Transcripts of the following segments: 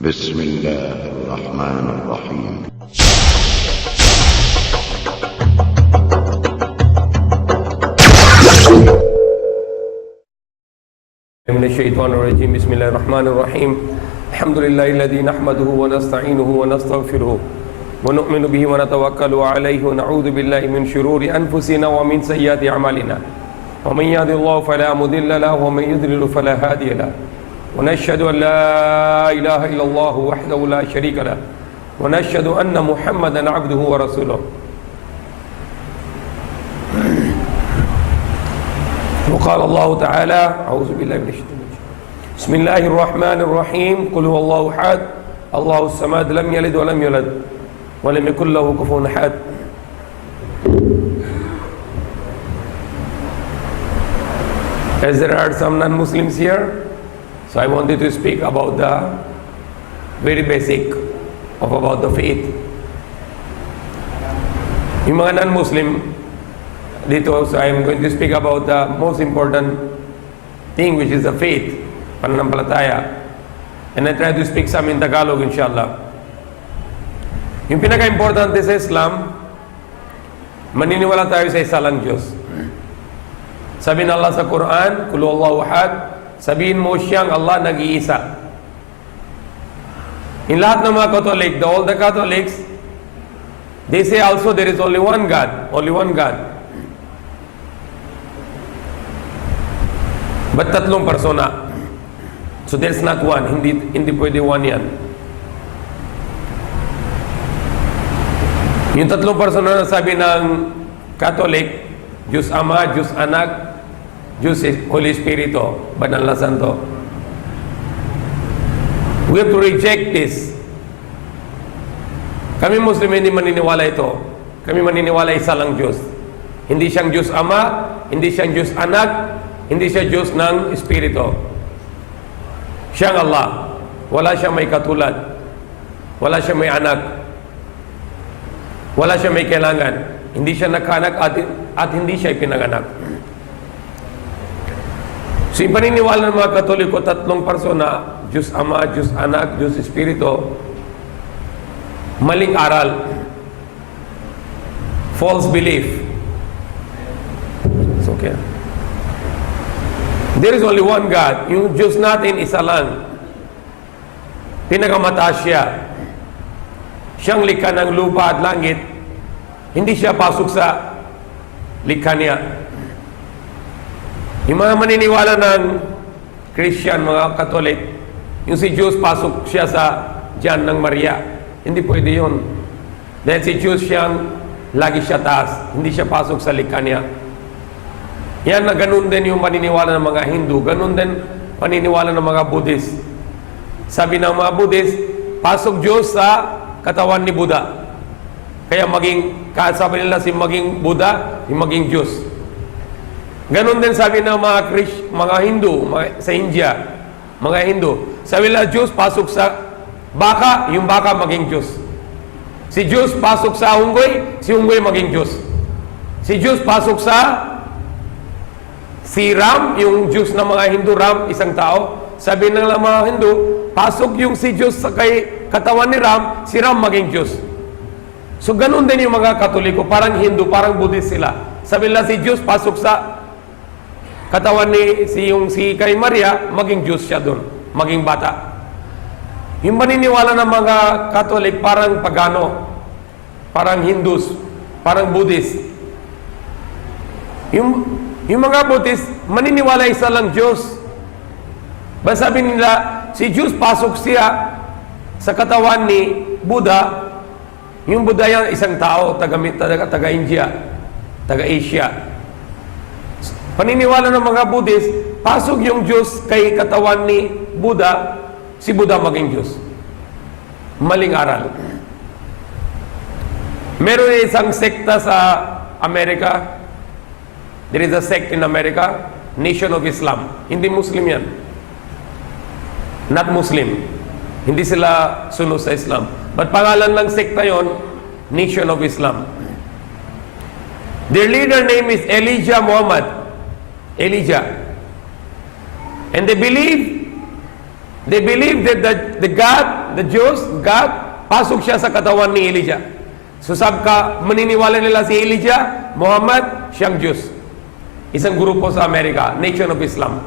بسم الله الرحمن الرحيم. من الشيطان الرجيم. بسم الله الرحمن الرحيم. الحمد لله الذي نحمده ونستعينه ونستغفره ونؤمن به ونتوكل عليه ونعوذ بالله من شرور أنفسنا ومن سيئات أعمالنا ومن يهد الله فلا مضل له ومن يضلل فلا هادي له ونشهد أن لا إله إلا الله وحده لا شريك له ونشهد أن محمدا عبده ورسوله. وقال الله تعالى: أعوذ بالله من الشيطان الرجيم. بسم الله الرحمن الرحيم. قل هو الله أحد الله الصمد لم يلد ولم يولد ولم يكن له كفوا أحد. As there are some non-Muslims here, so I wanted to speak about the very basic of about the faith. Yung mga non-Muslim dito, so I am going to speak about the most important thing, which is the faith, pananampalataya. And I try to speak some in Tagalog, inshallah. Yung pinaka-importante sa Islam, maniniwala tayo sa isa lang Diyos. Sabi ng Allah sa Quran, Qul huwallahu ahad, sabihin mo siyang Allah nag-iisa. In lahat ng mga Catholic, all the Catholics, they say also there is only one God, only one God. But tatlong persona. So there's not one, hindi pwede one yan. Yung tatlong persona na sabi ng Catholic, Diyos Ama, Diyos Anak, Diyos Holy Espiritu, Banal na Santo. We have to reject this. Kami Muslim hindi maniniwala ito. Kami maniniwala isa lang Diyos. Hindi siyang Diyos Ama, hindi siyang Diyos Anak, hindi siya Diyos ng Espiritu. Siyang Allah. Wala siyang may katulad. Wala siyang may anak. Wala siyang may kailangan. Hindi siya nagkanak at hindi siya ipinanganak. So yung paniniwala ng mga Katoliko, tatlong persona, Diyos Ama, Diyos Anak, Diyos Espiritu, maling aral. False belief. It's okay. There is only one God. Yung Diyos natin, isa lang. Pinakamataas siya. Siyang likha ng lupa at langit. Hindi siya pasok sa likha niya. Yung mga maniniwala ng Christian, mga Catholic, yung si Diyos pasok siya sa tiyan ng Maria. Hindi pwede yun. Dahil si Diyos siyang lagi siya taas. Hindi siya pasok sa likha niya. Yan na ganun din yung paniniwala ng mga Hindu. Ganun din paniniwala ng mga Buddhist. Sabi ng mga Buddhist, pasok Diyos sa katawan ni Buddha. Kaya sabi nila si maging Buddha, si maging Diyos. Ganon din sabi ng mga Hindu, sa India, mga Hindu. Sabi nila, Diyos pasok sa baka, yung baka maging Diyos. Si Diyos pasok sa unggoy, si unggoy maging Diyos. Si Diyos pasok sa si Ram, yung Diyos ng mga Hindu, Ram, isang tao. Sabi ng mga Hindu, pasok yung si Diyos sa katawan ni Ram, si Ram maging Diyos. So ganun din yung mga Katoliko, parang Hindu, parang Buddhist sila. Sabi nila si Diyos pasok sa katawan ni si kay Maria, maging Diyos siya doon, maging bata. Yung paniniwala ng mga Katolik parang pagano, parang Hindus, parang Buddhist. Yung mga Buddhist maniniwala isa lang Diyos. Basta sabi nila si Diyos pasok siya sa katawan ni Buddha. Yung Buddha yan, isang tao, taga-India, taga-Asia. Paniniwala ng mga Buddhist, pasok yung Diyos kay katawan ni Buddha, si Buddha maging Diyos. Maling aral. Meron isang sekta sa Amerika. There is a sect in America, Nation of Islam. Hindi Muslim yan. Not Muslim. Hindi sila sunod sa Islam. But pangalan ng sekta yon, Nation of Islam. Their leader name is Elijah Muhammad. Elijah. And they believe that the God the Jews, God, pasok siya sa katawan ni Elijah. So maniniwala nila si Elijah, Muhammad, siyang Jews. Isang grupo sa Amerika, Nation of Islam.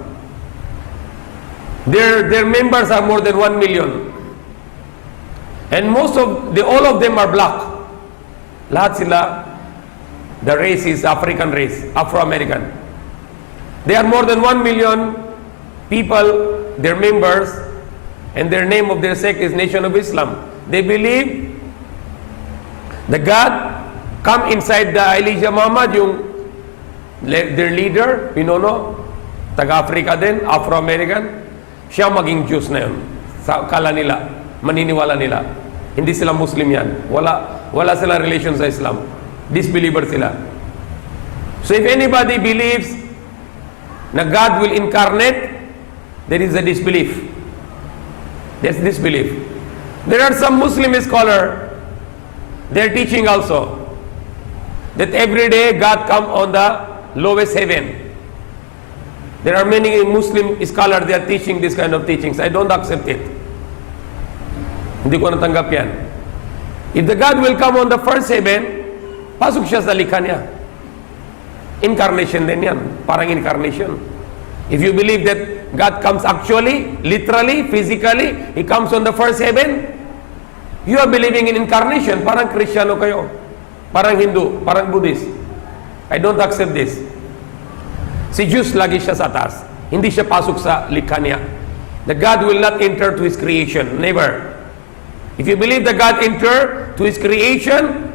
Their members are more than 1 million. And all of them are black. Lahat sila, the race is African race, Afro-American. They are more than 1 million people, their members, and their name of their sect is Nation of Islam. They believe that God come inside the Elijah Muhammad, their leader, Pinono, taga-Africa din, Afro-American, siya maging Jews na yun. Sa kala nila, maniniwala nila. Hindi sila Muslim yan. Wala silang relation sa Islam. Disbeliever sila. So if anybody believes na God will incarnate, there is a disbelief. There's disbelief. There are some Muslim scholars, they're teaching also that every day God come on the lowest heaven. There are many Muslim scholars, they are teaching this kind of teachings. I don't accept it. Hindi ko natanggap yan. If the God will come on the first heaven, pasok siya sa likha niya. Incarnation din yan. Parang incarnation. If you believe that God comes actually, literally, physically, He comes on the first heaven, you are believing in incarnation. Parang Kristiyano kayo. Parang Hindu. Parang Buddhist. I don't accept this. Si Diyos lagi siya sa taas. Hindi siya pasok sa likha niya. The God will not enter to His creation. Never. If you believe that God enter to His creation,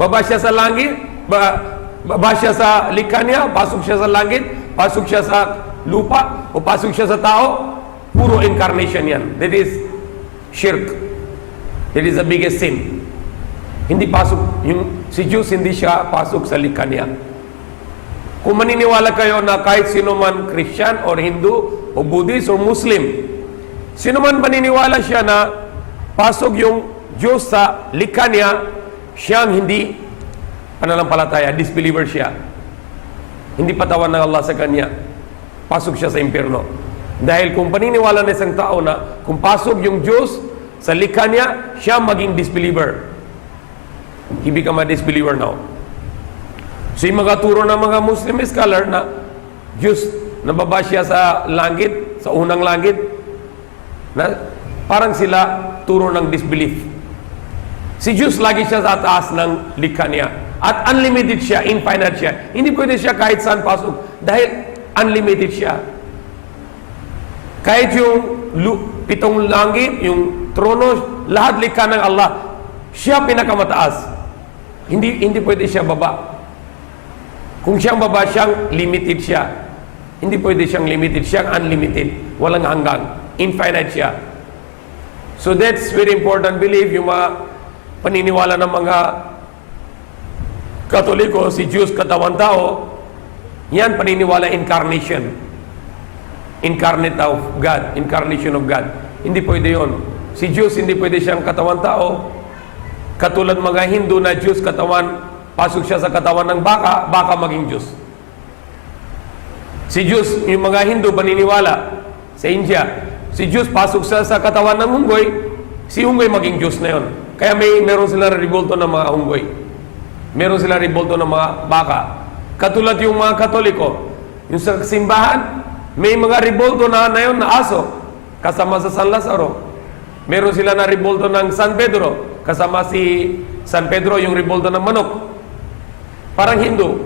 baba siya sa langit, baba siya sa likha niya, pasok siya sa langit, pasok siya sa lupa, o pasok siya sa tao, puro incarnation yan. That is shirk. That is the biggest sin. Hindi pasok, si Diyos hindi siya pasok sa likha niya. Kung maniniwala kayo na kahit sino man Christian or Hindu o Buddhist or Muslim, sino man maniniwala siya na pasok yung Diyos sa likha niya, siyang hindi pananampalataya, disbeliever siya. Hindi patawan ng Allah sa kanya. Pasok siya sa impyerno. Dahil kung paniniwala ng isang tao na kung pasok yung Diyos sa likha niya, siya maging disbeliever. He become a disbeliever now. So yung mga turo ng mga Muslim scholar na Diyos nababa siya sa langit, sa unang langit, na parang sila turo ng disbelief. Si Diyos lagi siya sa taas ng likha niya. At unlimited siya, infinite siya. Hindi pwede siya kahit saan pasok dahil unlimited siya. Kahit yung 7 langit, yung trono, lahat likha ng Allah, siya pinakamataas. Hindi pwede siya baba. Kung siyang baba, siyang limited siya. Hindi pwede siyang limited, siyang unlimited. Walang hanggang. Infinite siya. So that's very important belief. Yung mga paniniwala ng mga Katoliko, si Diyos katawan tao, yan paniniwala incarnation. Incarnate of God. Incarnation of God. Hindi pwede yun. Si Diyos hindi pwede siyang katawan tao. Katulad mga Hindu na Diyos katawan, pasok siya sa katawan ng baka, baka maging Diyos. Si Diyos, yung mga Hindu paniniwala sa India, si Diyos pasok siya sa katawan ng unggoy, si unggoy maging Diyos na yun. Kaya meron sila revolto ng mga unggoy. Meron sila revolto ng mga baka. Katulad yung mga Katoliko, yung sa simbahan, may mga revolto na yun na aso, kasama sa San Lazaro. Meron sila na revolto ng San Pedro, kasama si San Pedro, yung revolto ng manok. Parang Hindu.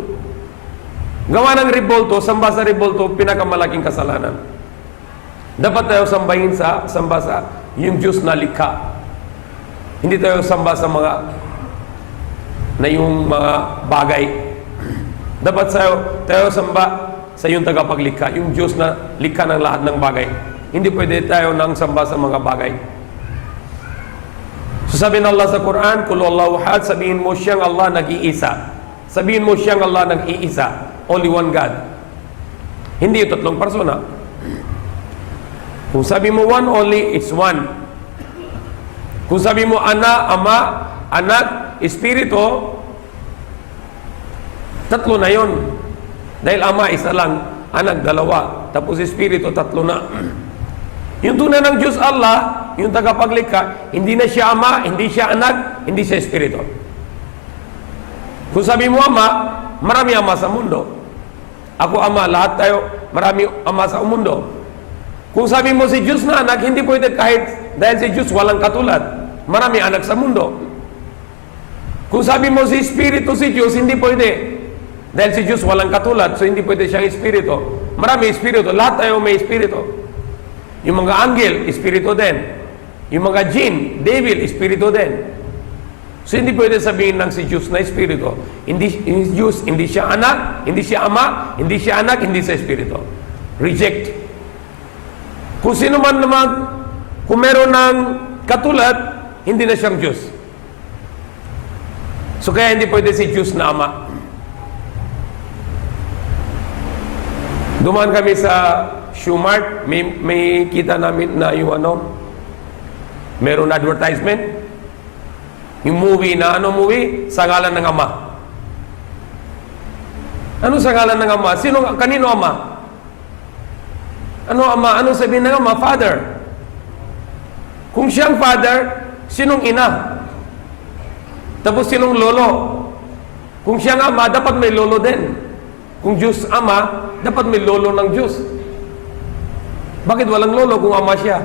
Gawa ng revolto, samba sa revolto, pinakamalaking kasalanan. Dapat tayo samba sa yung Diyos na likha. Hindi tayo samba sa yung mga bagay. Dapat tayo samba sa yung tagapaglikha, yung Diyos na likha ng lahat ng bagay. Hindi pwede tayo nang samba sa mga bagay. So sabihin Allah sa Quran, Qul Allahu ahad, sabihin mo siyang Allah nag-iisa. Sabihin mo siyang Allah nag-iisa. Only one God. Hindi yung tatlong persona. Kung sabi mo one only, it's one. Kung sabi mo ana, ama, anak, espiritu, tatlo na yon. Dahil ama, isa lang. Anak, dalawa. Tapos espiritu, tatlo na. Yung tunay ng Diyos Allah, yung tagapaglikha, hindi na siya ama, hindi siya anak, hindi siya espiritu. Kung sabi mo ama, marami ama sa mundo. Ako ama, lahat tayo, marami ama sa mundo. Kung sabi mo si Diyos na anak, hindi pwede kahit dahil si Diyos walang katulad. Marami anak sa mundo. Kung sabi mo si Espiritu si Diyos, hindi pwede. Dahil si Diyos walang katulad, so hindi pwede siyang Espiritu. Marami Espiritu, lahat tayo may Espiritu. Yung mga anghel, Espiritu din. Yung mga jinn, devil, Espiritu din. So hindi pwede sabihin ng si Diyos na Espiritu. Hindi Diyos, hindi siya anak, hindi siya ama, hindi siya anak, hindi siya Espiritu. Reject. Kung sino man naman, kung meron ng katulad, hindi na siyang Diyos. So kaya hindi pwede si Diyos na ama. Dumaan kami sa Shoemart, may kita namin na yung meron advertisement. Yung movie na movie? Sa ngalan ng ama. Ano sa ngalan ng ama? Kanino ama? Ano ama? Ano sabihin ng ama? Father. Kung siyang father, sinong ina? Tapos sinong lolo? Kung siyang ama, dapat may lolo din. Kung Diyos ama, dapat may lolo ng Diyos. Bakit walang lolo kung ama siya?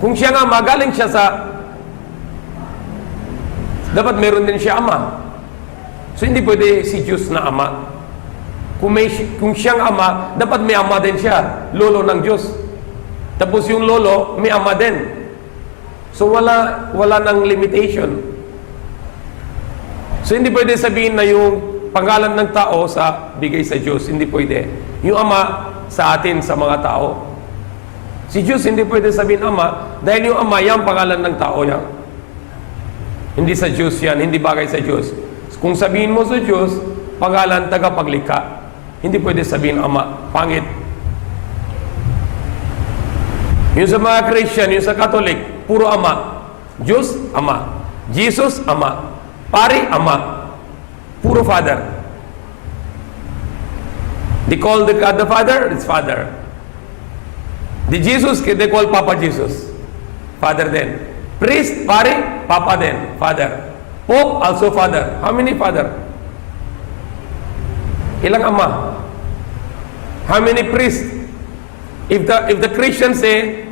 Kung siya nga ama, galing siya sa... Dapat meron din siya ama. So hindi pwede si Diyos na ama. Kung siyang ama, dapat may ama din siya. Lolo ng Diyos. Tapos yung lolo, may ama din. So wala nang limitation. So hindi pwede sabihin na yung pangalan ng tao sa bigay sa Diyos. Hindi pwede. Yung ama sa atin, sa mga tao. Si Diyos, hindi pwede sabihin ama, dahil yung ama, yan pangalan ng tao yan. Hindi sa Diyos yan, hindi bagay sa Diyos. Kung sabihin mo sa Diyos, pangalan tagapaglikha. Hindi pwede sabihin ama, pangit. Yung sa mga Christian, yung sa Catholic, puro ama. Diyos, ama. Jesus, ama. Pari, ama. Puro Father. They call the God the Father, it's Father. The Jesus, they call Papa Jesus. Father then. Priest, Pari, Papa then. Father. Pope, also Father. How many Father? Ilang ama? How many priests? If the Christians say,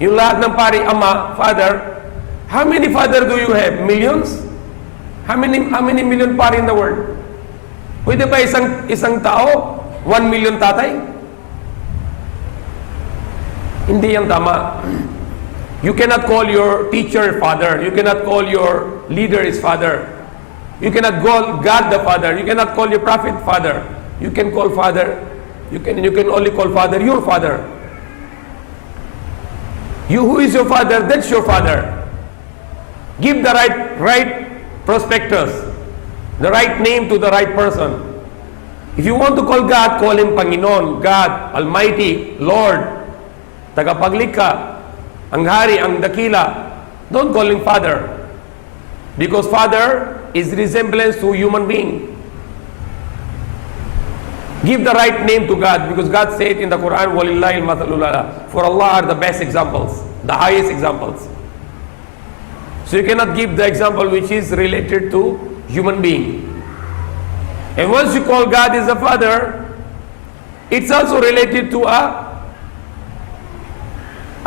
yung lahat ng pari, ama, Father, how many Father do you have? Millions? How many million pari in the world? Pwede ba isang tao, 1 million tatay? Hindi yan tama. You cannot call your teacher father. You cannot call your leader is father. You cannot call God the Father. You cannot call your prophet father. You can call father. You can only call father your father. You who is your father, that's your father. Give the right prospectus, the right name to the right person. If you want to call God, call Him Panginoon, God, Almighty, Lord, tagapaglikha, ang hari, ang dakila. Don't call Him Father. Because Father is resemblance to human being. Give the right name to God, because God said in the Quran, وَلِلَّهِ الْمَثَلُ الْأَعْلَى. For Allah are the best examples, the highest examples. So you cannot give the example which is related to human being. And once you call God as a father, it's also related to a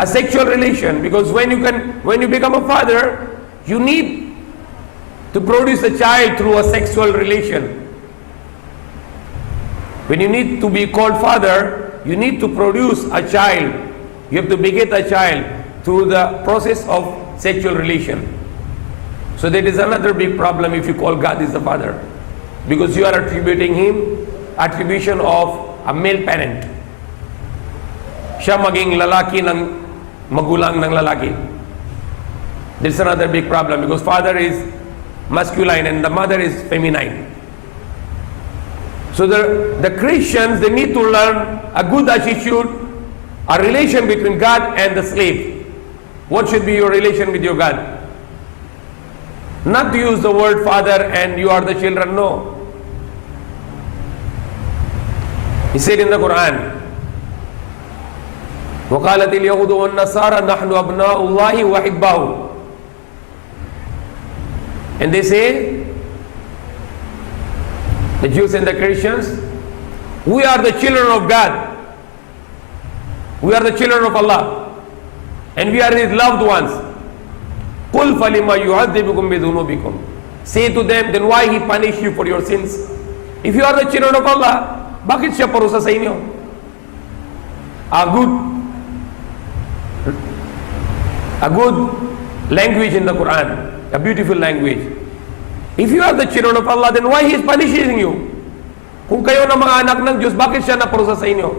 sexual relation, because when you become a father, you need to produce a child through a sexual relation. When you need to be called father, you need to produce a child. You have to beget a child through the process of sexual relation. So that is another big problem if you call God as the father, because you are attributing Him attribution of a male parent. Siya maging lalaki ng magulang ng lalaki. There's another big problem, because father is masculine and the mother is feminine. So the Christians, they need to learn a good attitude, a relation between God and the slave. What should be your relation with your God? Not to use the word father and you are the children, no. He said in the Quran, وَقَالَتِ الْيَهُودُ وَالنَّصَارَى نَحْنُ أَبْنَاءُ اللَّهِ وَأَحِبَّاؤُهُ. And they say, the Jews and the Christians, we are the children of God. We are the children of Allah. And we are His loved ones. قُلْ فَلِمَا يُعَذِّبُكُمْ بِذُنُوبِكُمْ. Say to them, then why He punish you for your sins? If you are the children of Allah, bakit siya parusa sa inyo? A good language in the Quran, a beautiful language. If you are the children of Allah, then why He is punishing you? Kung kayo na mga anak ng Diyos, bakit siya naparusa sa inyo?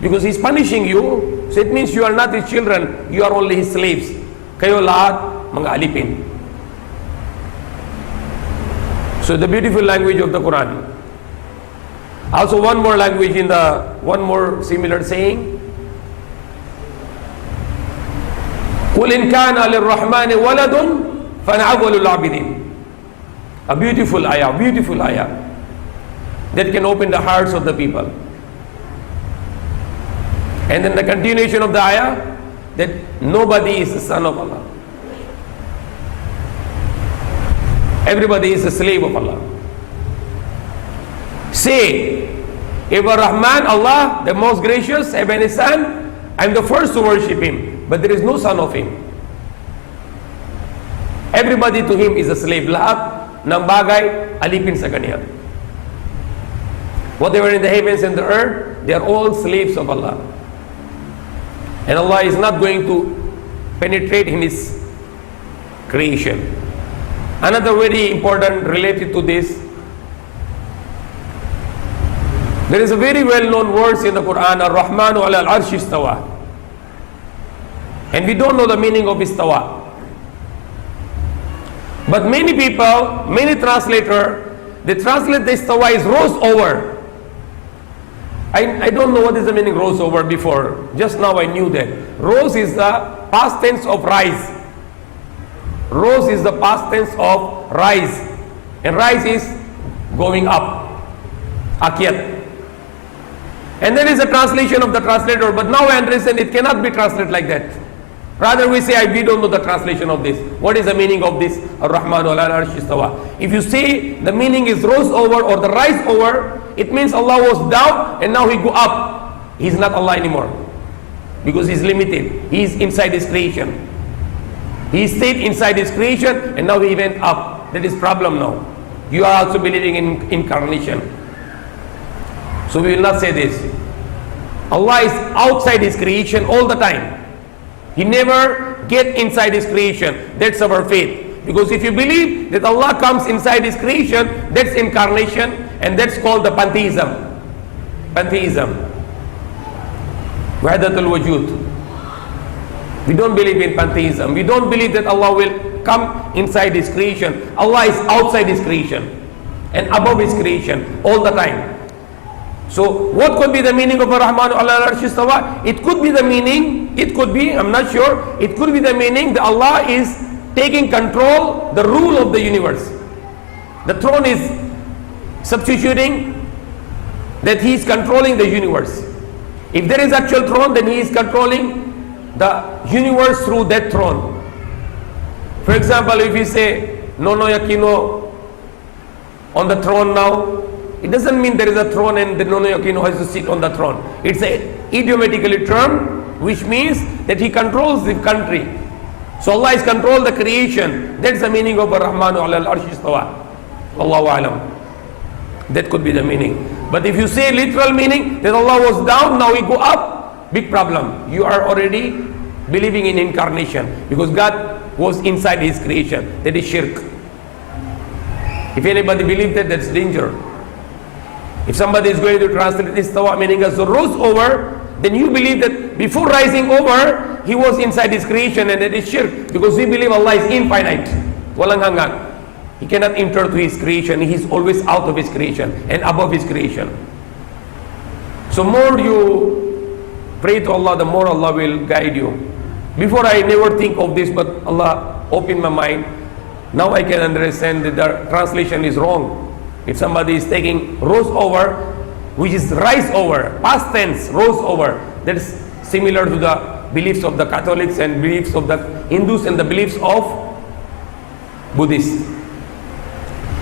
Because He's punishing you, so it means you are not His children, you are only His slaves. Kayo lahat, mga alipin. So the beautiful language of the Quran. Also one more language in the, one more similar saying. قُلْ إِنْ كَانَ لِلرَّحْمَنِ وَلَدٌ فَأَنَا أَوَّلُ الْعَابِدِينَ. A beautiful ayah that can open the hearts of the people. And then the continuation of the ayah, that nobody is the son of Allah. Everybody is a slave of Allah. Say, if Ar-Rahman, Allah, the most gracious, have any son, I am the first to worship Him. But there is no son of Him. Everybody to Him is a slave. Lahat ng bagay, alipin sa Kanya. Whatever in the heavens and the earth, they are all slaves of Allah. And Allah is not going to penetrate in His creation. Another very important related to this, there is a very well-known verse in the Quran, Ar-Rahmanu ala al-Arsh istawa. And we don't know the meaning of istawa. But many people, many translators, they translate the istawa is rose over. I don't know what is the meaning rose over before. Just now I knew that. Rose is the past tense of rise. Rose is the past tense of rise. And rise is going up. Akyat. And there is a translation of the translator, but now I understand it cannot be translated like that. Rather we say, we don't know the translation of this. What is the meaning of this? Ar-Rahman ala al-Arsh istawa. If you say the meaning is rose over or the rise over, it means Allah was down and now He go up. He's not Allah anymore. Because He's limited. He's inside His creation. He stayed inside His creation and now He went up. That is problem now. You are also believing in incarnation. So we will not say this. Allah is outside His creation all the time. He never get inside His creation. That's our faith. Because if you believe that Allah comes inside His creation, that's incarnation and that's called the pantheism. Pantheism. Wahdatul wujud. We don't believe in pantheism. We don't believe that Allah will come inside His creation. Allah is outside His creation and above His creation all the time. So what could be the meaning of Ar-Rahman ala al-Arsh istawa? It could be the meaning, it could be, I'm not sure, it could be the meaning that Allah is taking control, the rule of the universe. The throne is substituting that He is controlling the universe. If there is actual throne, then He is controlling the universe through that throne. For example, if you say Nonoy Aquino on the throne now, it doesn't mean there is a throne and the Nonoy Aquino has to sit on the throne. It's a idiomatically term which means that He controls the country. So Allah has controlled the creation. That's the meaning of Ar-Rahmanu ala al-Arsh istawa. Allahu alam. That could be the meaning. But if you say literal meaning that Allah was down, now He go up, big problem. You are already believing in incarnation because God was inside His creation. That is shirk. If anybody believes that, that's danger. If somebody is going to translate istawa meaning as rose over, then you believe that before rising over, He was inside His creation and that is shirk. Because we believe Allah is infinite. Walang hanggan. He cannot enter to His creation. He is always out of His creation and above His creation. So more you pray to Allah, the more Allah will guide you. Before I never think of this, but Allah opened my mind. Now I can understand that the translation is wrong. If somebody is taking rose over, which is rise over, past tense, rose over, that is similar to the beliefs of the Catholics and beliefs of the Hindus and the beliefs of Buddhists.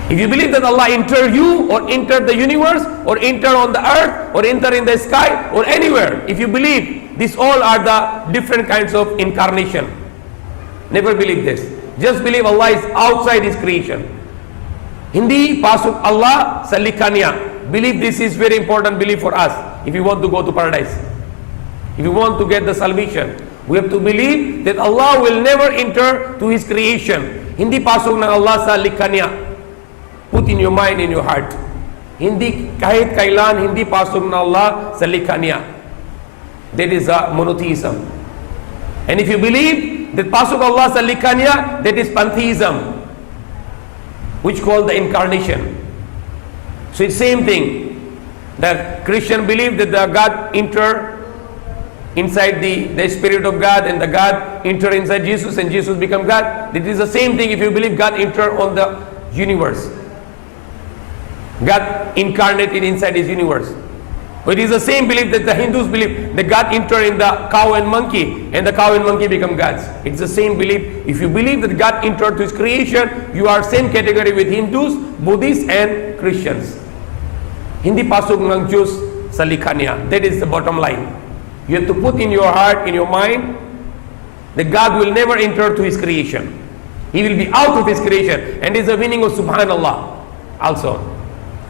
If you believe that Allah entered you or entered the universe or entered on the earth or entered in the sky or anywhere, if you believe, these all are the different kinds of incarnation. Never believe this. Just believe Allah is outside His creation. Hindi pasuk Allah sa likhanya. Believe this is very important belief for us if you want to go to paradise. If you want to get the salvation, we have to believe that Allah will never enter to His creation. Hindi pasok ng Allah sa likhanya. Put in your mind, in your heart. Hindi kahit kailan, hindi pasok ng Allah sa likhanya. That is a monotheism. And if you believe that pasok Allah sa likhanya, that is pantheism, which called the incarnation. So it's same thing. The Christian believe that the God enter inside the Spirit of God, and the God enter inside Jesus, and Jesus become God. It is the same thing if you believe God enter on the universe. God incarnated inside His universe. But it is the same belief that the Hindus believe that God enter in the cow and monkey, and the cow and monkey become gods. It's the same belief. If you believe that God entered to His creation, you are same category with Hindus, Buddhists, and Christians. Hindi pasok ng Diyos sa likhanya. That is the bottom line. You have to put in your heart, in your mind, that God will never enter to His creation. He will be out of His creation. And it is the meaning of Subhanallah also.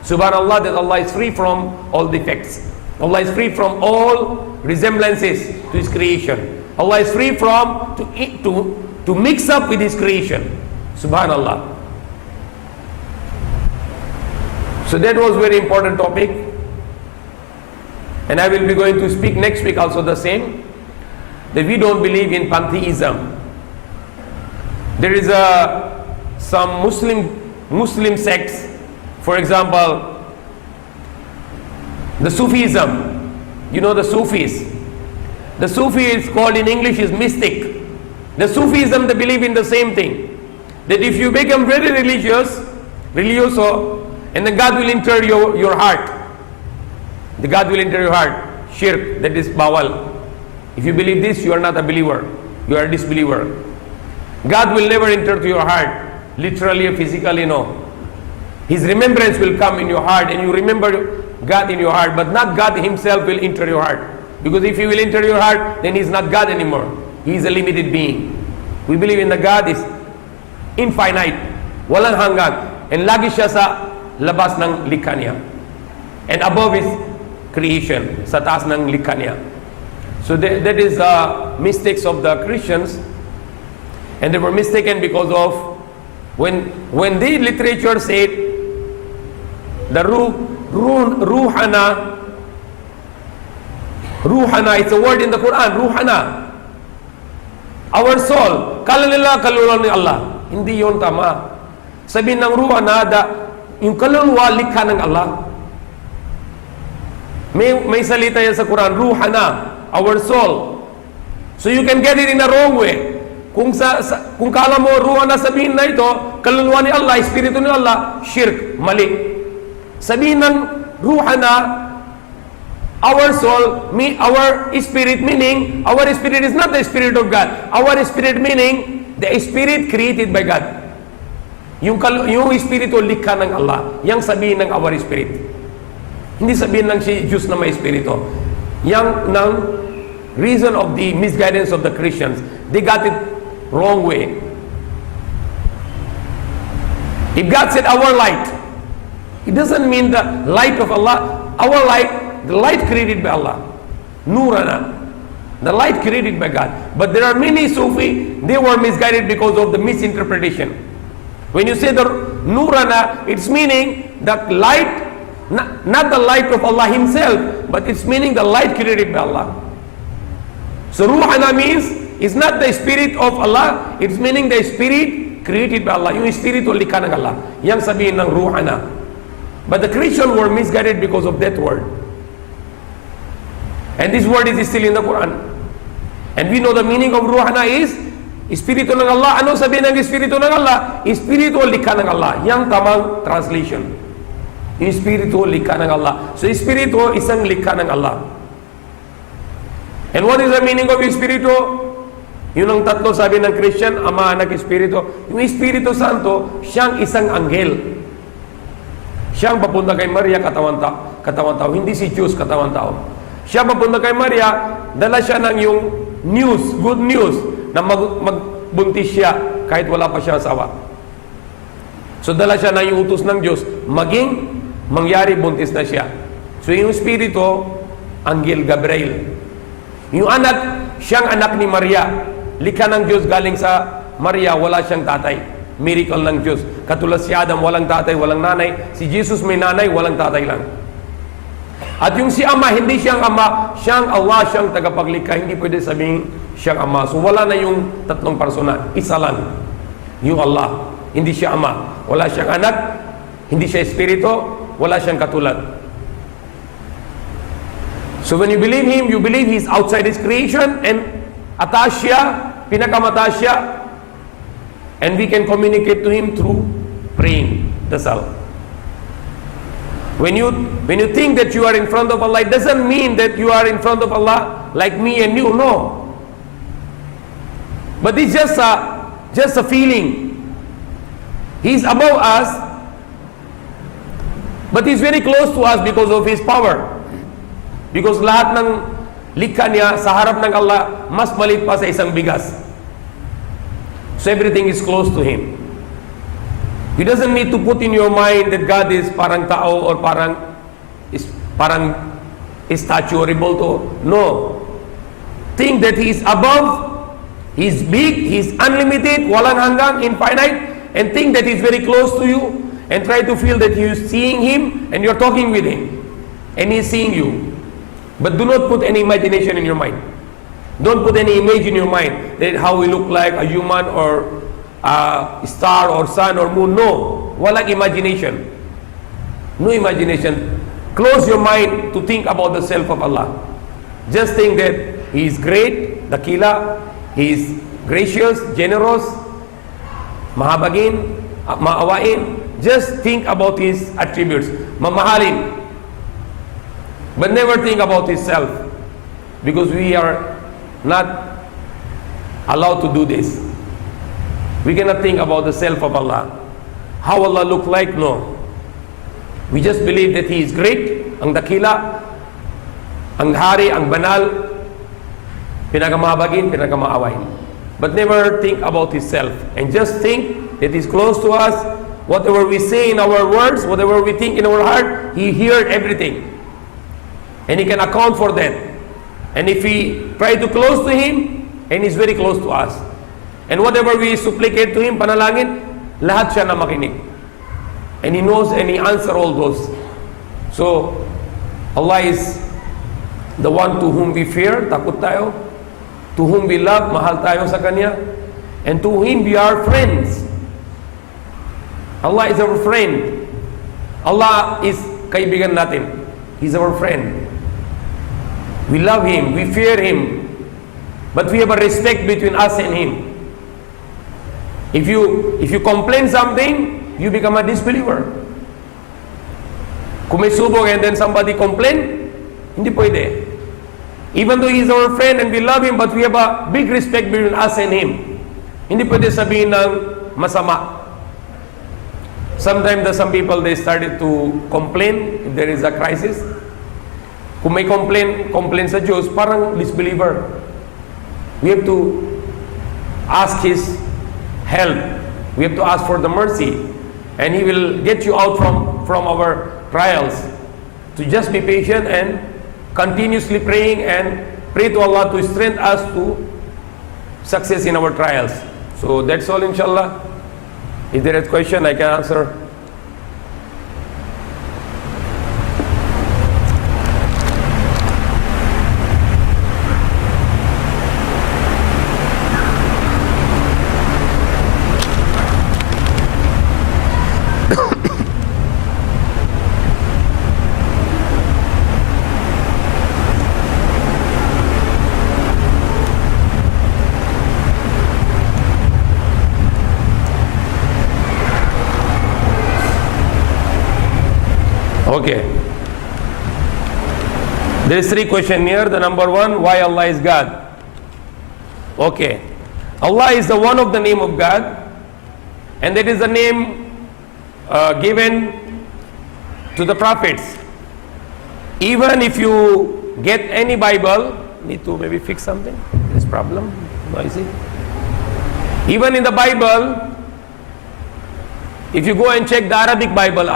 Subhanallah, that Allah is free from all defects. Allah is free from all resemblances to His creation. Allah is free from to mix up with His creation. Subhanallah. So that was very important topic. And I will be going to speak next week also the same. That we don't believe in pantheism. There is some Muslim sects. For example, the Sufism. You know the Sufis. The Sufi is called in English is mystic. The Sufism, they believe in the same thing. That if you become very religioso, and then God will enter your heart. The God will enter your heart. Shirk, that is bawal. If you believe this, you are not a believer. You are a disbeliever. God will never enter to your heart. Literally or physically, no. His remembrance will come in your heart, and you remember God in your heart, but not God Himself will enter your heart. Because if He will enter your heart, then He is not God anymore. He is a limited being. We believe in the God is infinite, walang hanggan, and lagi siya sa labas ng likha niya. And above His creation, sa taas ng likha niya. So that is mistakes of the Christians, and they were mistaken because of when the literature said the ruhana, it's a word in the Quran, ruhana, our soul, kala nila kaluluwa ni Allah. Hindi yun tama. Sabihin ng ruhana, yung kaluluwa likha ng Allah. May salita yan sa Quran, ruhana, our soul. So you can get it in a wrong way. Kung kala mo ruhana sabihin na ito, kaluluwa ni Allah, espiritu ni Allah, shirk, mali. Sabihin ng ruhana, our soul, our spirit, meaning our spirit is not the spirit of God. Our spirit meaning the spirit created by God. Yung espiritu likha ng Allah, yang sabihin ng our spirit. Hindi sabihin ng si Diyos na may espiritu. Yang ng reason of the misguidance of the Christians, they got it wrong way. If God said our light, it doesn't mean the light of Allah. Our light, the light created by Allah. Nurana. The light created by God. But there are many Sufi, they were misguided because of the misinterpretation. When you say the Nurana, it's meaning that light, not the light of Allah Himself, but it's meaning the light created by Allah. So Ruhana means, it's not the spirit of Allah, it's meaning the spirit created by Allah. Yung espiritu likha ng Allah. Yang sabihin ng Ruhana. But the Christians were misguided because of that word. And this word is still in the Quran. And we know the meaning of Ruhana is Espiritu ng Allah. Ano sabihin ng Espiritu ng Allah? Espiritu likha ng Allah. Yang tamang translation. Espiritu likha ng Allah. So Espiritu isang likha ng Allah. And what is the meaning of Espiritu? Yun ang tatlo sabi ng Christian, Ama, Anak, Espiritu. Yung Espiritu Santo, siyang isang anghel. Siyang papunta kay Maria, katawan tao. Hindi si Diyos, katawan tao. Siya papunta kay Maria, dala siya ng yung news, good news, na magbuntis siya kahit wala pa siya asawa. So dala siya ng yung utos ng Diyos, mangyari buntis na siya. So yung Espiritu, Anghel Gabriel. Yung anak, siyang anak ni Maria. Likha ng Diyos galing sa Maria, wala siyang tatay. Miracle ng Diyos. Katulad si Adam, walang tatay, walang nanay. Si Jesus may nanay, walang tatay lang. At yung si Ama, hindi siyang Ama, siyang Allah, siyang tagapaglikha. Hindi pwede sabihin siyang Ama. So wala na yung tatlong persona. Isa lang. Yung Allah. Hindi siya Ama. Wala siyang anak. Hindi siya Espiritu. Wala siyang katulad. So when you believe Him, you believe He's outside His creation and ataas siya, pinakamataas siya. And we can communicate to Him through praying. That's all. When you think that you are in front of Allah, it doesn't mean that you are in front of Allah like me and you. No. But it's just a feeling. He's above us, but He's very close to us because of His power. Because lahat ng likha niya sa harap ng Allah, mas maliit pa sa isang bigas. So everything is close to Him. He doesn't need to put in your mind that God is parang tao or parang statue or to. No. Think that He is above, He is big, He is unlimited, walang hanggang, infinite, and think that He is very close to you, and try to feel that you are seeing Him and you are talking with Him, and He is seeing you. But do not put any imagination in your mind. Don't put any image in your mind that how we look like a human or a star or sun or moon. No. Walang imagination. No imagination. Close your mind to think about the self of Allah. Just think that He is great, dakila, He is gracious, generous, mahabagin, maawain. Just think about His attributes. Mamahalin. But never think about His self. Because we are not allowed to do this. We cannot think about the self of Allah. How Allah look like? No. We just believe that He is great, ang dakila, ang hari, ang banal, pinagamahabagin, pinagamaawain. But never think about His self. And just think that He's close to us. Whatever we say in our words, whatever we think in our heart, He heard everything. And He can account for that. And if we try to close to Him, and He's very close to us. And whatever we supplicate to Him, panalangin, lahat siya na makinig. And He knows and He answers all those. So, Allah is the one to whom we fear, takot tayo. To whom we love, mahal tayo sa Kanya. And to Him we are friends. Allah is our friend. Allah is kaibigan natin. He's our friend. We love Him, we fear Him, but we have a respect between us and Him. If you complain something, you become a disbeliever. Kung may subok and then somebody complain, hindi pwede. Even though He's our friend and we love Him, but we have a big respect between us and Him. Hindi pwede sabihin ng masama. Sometimes some people, they started to complain if there is a crisis. Kung may complain sa Diyos, parang disbeliever. We have to ask His help. We have to ask for the mercy. And He will get you out from our trials. To just be patient and continuously praying and pray to Allah to strengthen us to success in our trials. So that's all, inshallah. If there is a question, I can answer. Okay. There is three questions here. The number one, why Allah is God? Okay. Allah is the one of the name of God, and that is the name given to the prophets. Even if you get any Bible, need to maybe fix something, this problem, noisy. Even in the Bible, if you go and check the Arabic Bible,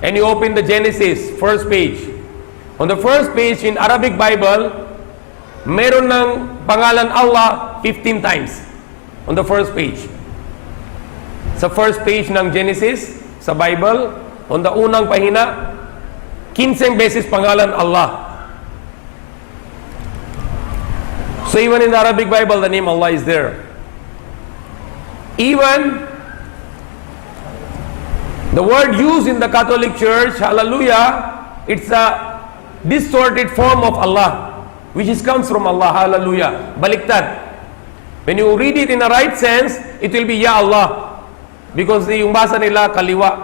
and you open the Genesis, first page. On the first page in Arabic Bible, meron ng pangalan Allah 15 times. On the first page. Sa first page ng Genesis, sa Bible, on the unang pahina, 15 beses pangalan Allah. So even in the Arabic Bible, the name Allah is there. Even the word used in the Catholic Church, hallelujah, it's a distorted form of Allah, which comes from Allah, hallelujah. Baliktad. When you read it in the right sense, it will be Ya Allah. Because yung basa nila kaliwa,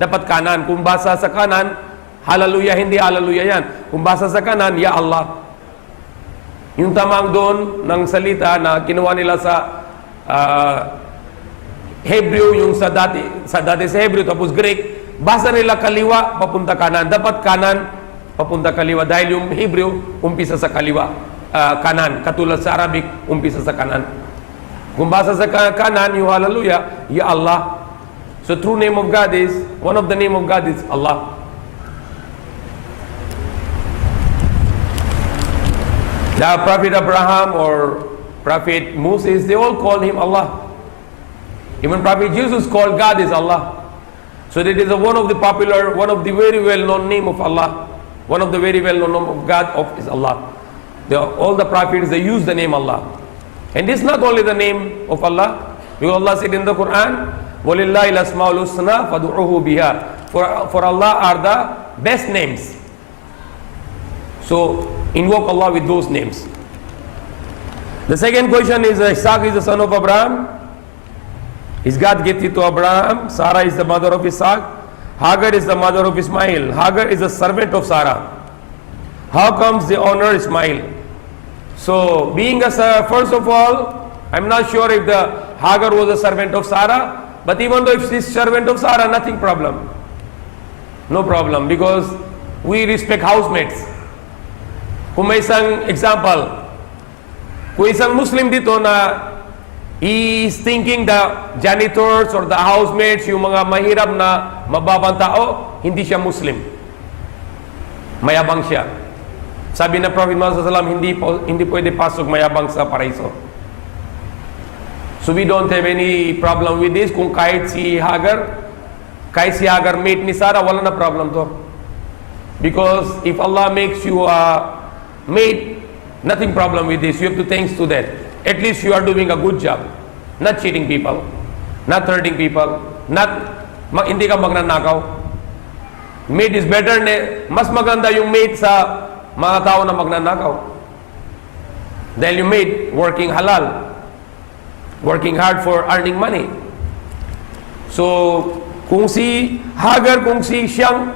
dapat kanan. Kung basa sa kanan, hallelujah, hindi hallelujah yan. Kung basa sa kanan, Ya Allah. Yung tamang doon ng salita na kinuha nila sa Hebrew, yung sa dati sa Hebrew, tapos Greek, basa nila kaliwa, papunta kanan. Dapat kanan, papunta kaliwa. Dahil yung Hebrew, umpisa sa kaliwa, kanan. Katulad sa Arabic, umpisa sa kanan. Kung basa sa kanan, yung hallelujah, Ya Allah. So true name of God is, one of the name of God is Allah. The Prophet Abraham or Prophet Moses, they all call him Allah. Even Prophet Jesus called God is Allah. So that is one of the popular, one of the very well-known name of Allah. One of the very well-known name of God is Allah. All the prophets, they use the name Allah. And this is not only the name of Allah. Because Allah said in the Quran, وَلِلَّهِ الْأَسْمَاءُ الْحُسْنَى فَادْعُوهُ بِهَا. For Allah are the best names. So invoke Allah with those names. The second question is, Isaac is the son of Abraham. Is God gifted to Abraham? Sarah is the mother of Isaac. Hagar is the mother of Ismail. Hagar is a servant of Sarah. How comes they honor Ismail? So, being a first of all, I'm not sure if the Hagar was a servant of Sarah, but even though if she's servant of Sarah, nothing problem. No problem, because we respect housemates. Kung may isang example, kung isang Muslim dito na he is thinking the janitors or the housemates, yung mga mahirap na mababang tao, hindi siya Muslim. Mayabang siya. Sabi na Prophet Muhammad SAW, hindi pwede pasok mayabang sa paraiso. So we don't have any problem with this. Kung kahit si Hagar mate ni Sarah, wala na problem to. Because if Allah makes you a mate, nothing problem with this. You have to thanks to that. At least you are doing a good job. Not cheating people, not hurting people, hindi ka magnanakaw. Maid is better, mas maganda yung maid sa mga tao na magnanakaw. Dahil yung maid, working halal, working hard for earning money. So, kung si Hagar, kung si siyang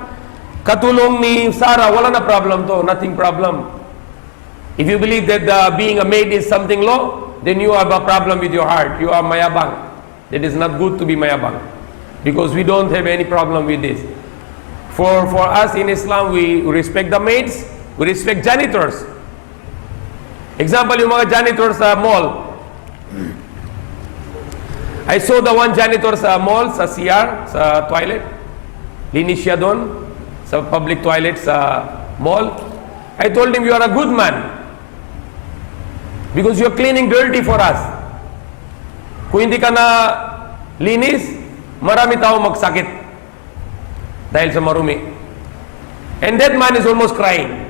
katulong ni Sarah, wala na problem to, nothing problem. If you believe that being a maid is something low, then you have a problem with your heart. You are mayabang. It is not good to be mayabang. Because we don't have any problem with this. For us in Islam, we respect the maids, we respect janitors. Example, yung mga janitors sa mall. I saw the one janitor sa mall, sa CR, sa toilet. Linis siya doon, sa public toilet sa mall. I told him, you are a good man. Because you're cleaning dirty for us. Kung hindi ka na linis, marami tao magsakit dahil sa marumi. And that man is almost crying.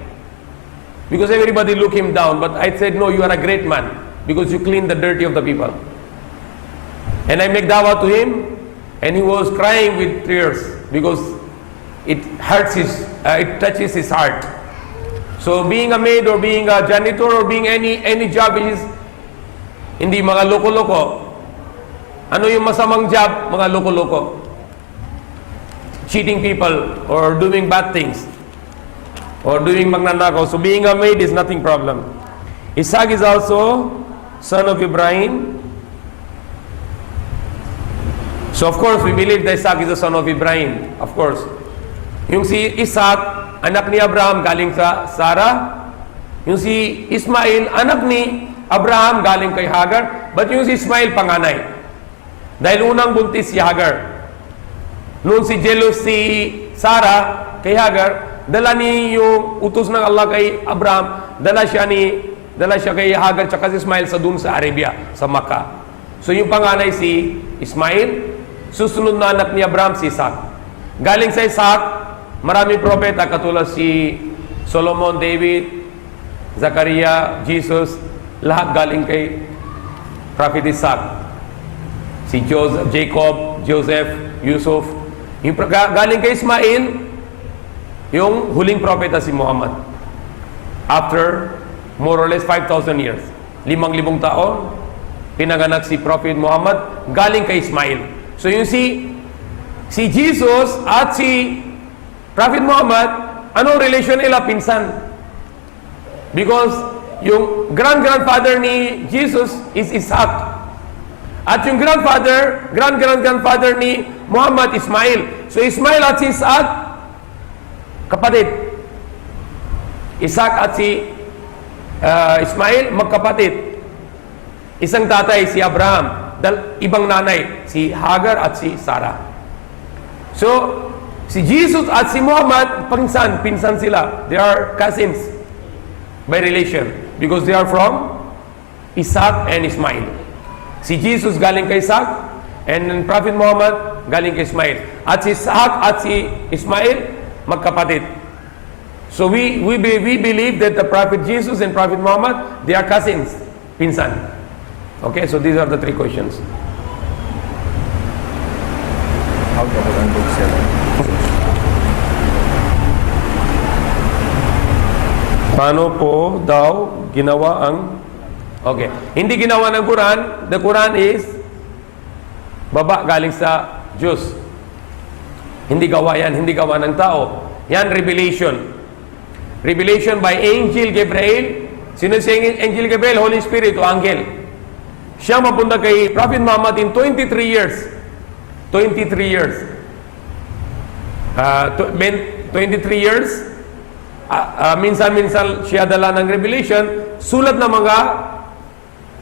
Because everybody look him down. But I said, no, you are a great man. Because you clean the dirty of the people. And I make dawah to him. And he was crying with tears. Because it hurts it touches his heart. So being a maid or being a janitor or being any job is hindi mga loko-loko. Ano yung masamang job? Mga loko-loko. Cheating people or doing bad things. or doing magnanakaw. So being a maid is nothing problem. Isaac is also son of Ibrahim. So of course, we believe that Isaac is the son of Ibrahim. Of course. Yung si Isaac, anak ni Abraham galing sa Sarah. Yung si Ismail, anak ni Abraham galing kay Hagar. But yung si Ismail, panganay. Dahil unang buntis si Hagar. Noon si jealous si Sarah kay Hagar, dala ni yung utos ng Allah kay Abraham, dala siya kay Hagar tsaka si Ismail sa dun sa Arabia, sa Makkah. So yung panganay si Ismail, susunod na anak ni Abraham si Isaac. Galing sa Isaac, maraming propeta katulad si Solomon, David, Zachariah, Jesus, lahat galing kay Prophet Isaac. Si Joseph, Jacob, Joseph, Yusuf. Yung galing kay Ismail, yung huling propeta si Muhammad. After more or less 5,000 years, 5,000 taon, pinanganak si Prophet Muhammad, galing kay Ismail. So yung si Jesus at si Prophet Muhammad, anong relation nila? Pinsan. Because yung grand-grandfather ni Jesus is Isaac. At yung grand-grandfather ni Muhammad, Ismail. So Ismail at si Isaac, kapatid. Isaac at si Ismail, magkapatid. Isang tatay, si Abraham. Ibang nanay, si Hagar at si Sarah. So, si Jesus at si Muhammad, pinsan sila. They are cousins by relation. Because they are from Isaac and Ismail. Si Jesus galing kay Isaac, and Prophet Muhammad galing kay Ismail. At si Isaac at si Ismail, magkapatid. So we believe that the Prophet Jesus and Prophet Muhammad, they are cousins, pinsan. Okay, so these are the three questions. How the Quran book 7? Paano po daw ginawa ang... Okay, hindi ginawa ng Quran. The Quran is baba galing sa Diyos. Hindi gawa yan, hindi gawa ng tao. Yan, revelation. Revelation by Angel Gabriel. Sino si Angel Gabriel? Holy Spirit o Angel. Siya mapunta kay Prophet Muhammad in 23 years. 23 years. 23 years. Minsan-minsan siya dala ng revelation. Sulat na mga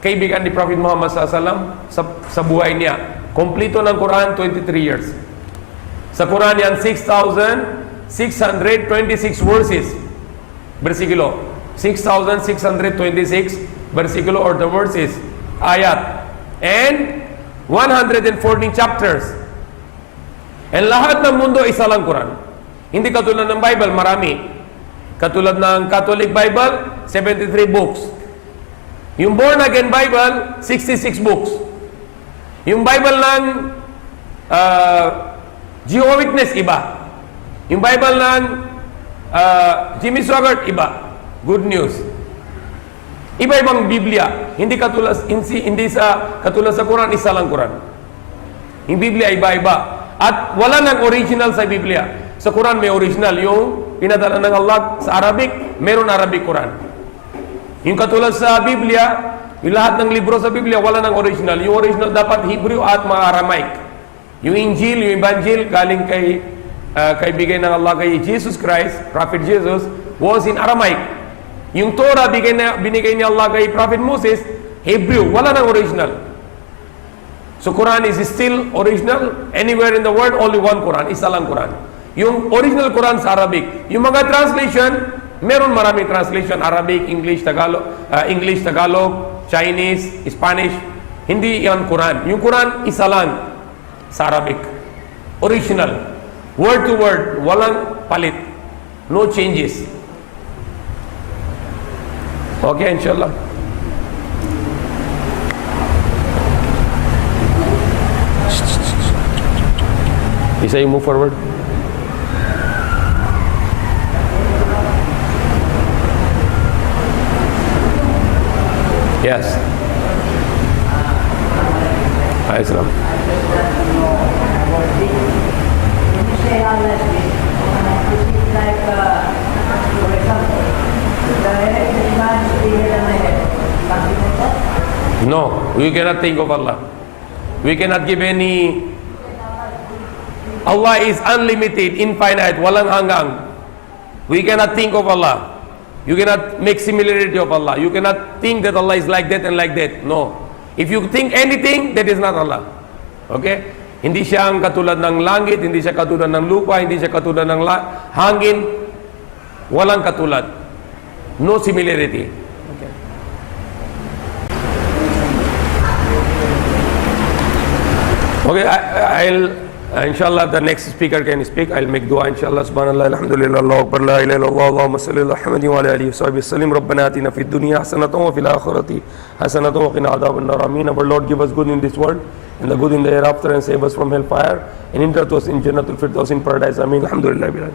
kaibigan ni Prophet Muhammad sa buhay niya. Kompleto ng Quran, 23 years. Sa Quran yan, 6,626 verses. Versikulo. 6,626 versikulo or the verses. Ayat. And 114 chapters. And lahat ng mundo isa lang Quran. Hindi katulad ng Bible, marami. Katulad ng Catholic Bible, 73 books. Yung Born Again Bible, 66 books. Yung Bible ng Jehovah's Witness, iba. Yung Bible ng Jimmy Swaggart, iba. Good News. Iba-ibang Biblia. Hindi katulad sa Quran, isa lang Quran. Yung Biblia, iba-iba. At wala nang original sa Biblia. Sa Quran may original. Yung pinadala ng Allah sa Arabic, meron Arabic Quran. Yung katulad sa Biblia, yung lahat ng libro sa Biblia, wala ng original. Yung original dapat Hebrew at mga Aramaic. Yung Injil, yung Evangel, galing kay kaibigan ng Allah kay Jesus Christ, Prophet Jesus, was in Aramaic. Yung Torah, binigay ni Allah kay Prophet Moses, Hebrew, wala ng original. So Quran is still original. Anywhere in the world, only one Quran, isa lang Quran. Yung original Quran sa Arabic. Yung mga translation, meron maraming translation, Arabic, English, Tagalog, Chinese, Spanish. Hindi yan Quran. Yung Quran, isa lang sa Arabic. Original. Word to word. Walang palit. No changes. Okay, inshallah. Isa you move forward. Yes. Hi, Islam. For example, the man is bigger than my head. Something like that. No, we cannot think of Allah. We cannot give any. Allah is unlimited, infinite, walang hanggang. We cannot think of Allah. You cannot make similarity of Allah. You cannot think that Allah is like that and like that. No. If you think anything, that is not Allah. Okay? Hindi siya ang katulad ng langit, hindi siya katulad ng lupa, hindi siya katulad ng hangin. Walang katulad. No similarity. Okay. Okay, I'll inshallah the next speaker can speak. I'll make dua inshallah. Subhanallah, alhamdulillah, Allahu akbar, la ilaha illallah, Allahumma salli ala Muhammadin wa ala alihi wa sahbihi sallim. Rabbana atina fid dunya hasanatan wa fil akhirati hasanatan wa qina adhaban nar. Amin. Our Lord, give us good in this world and the good in the hereafter, and save us from hellfire, and enter us in Jannatul Firdaus in paradise. Amin. Alhamdulillah.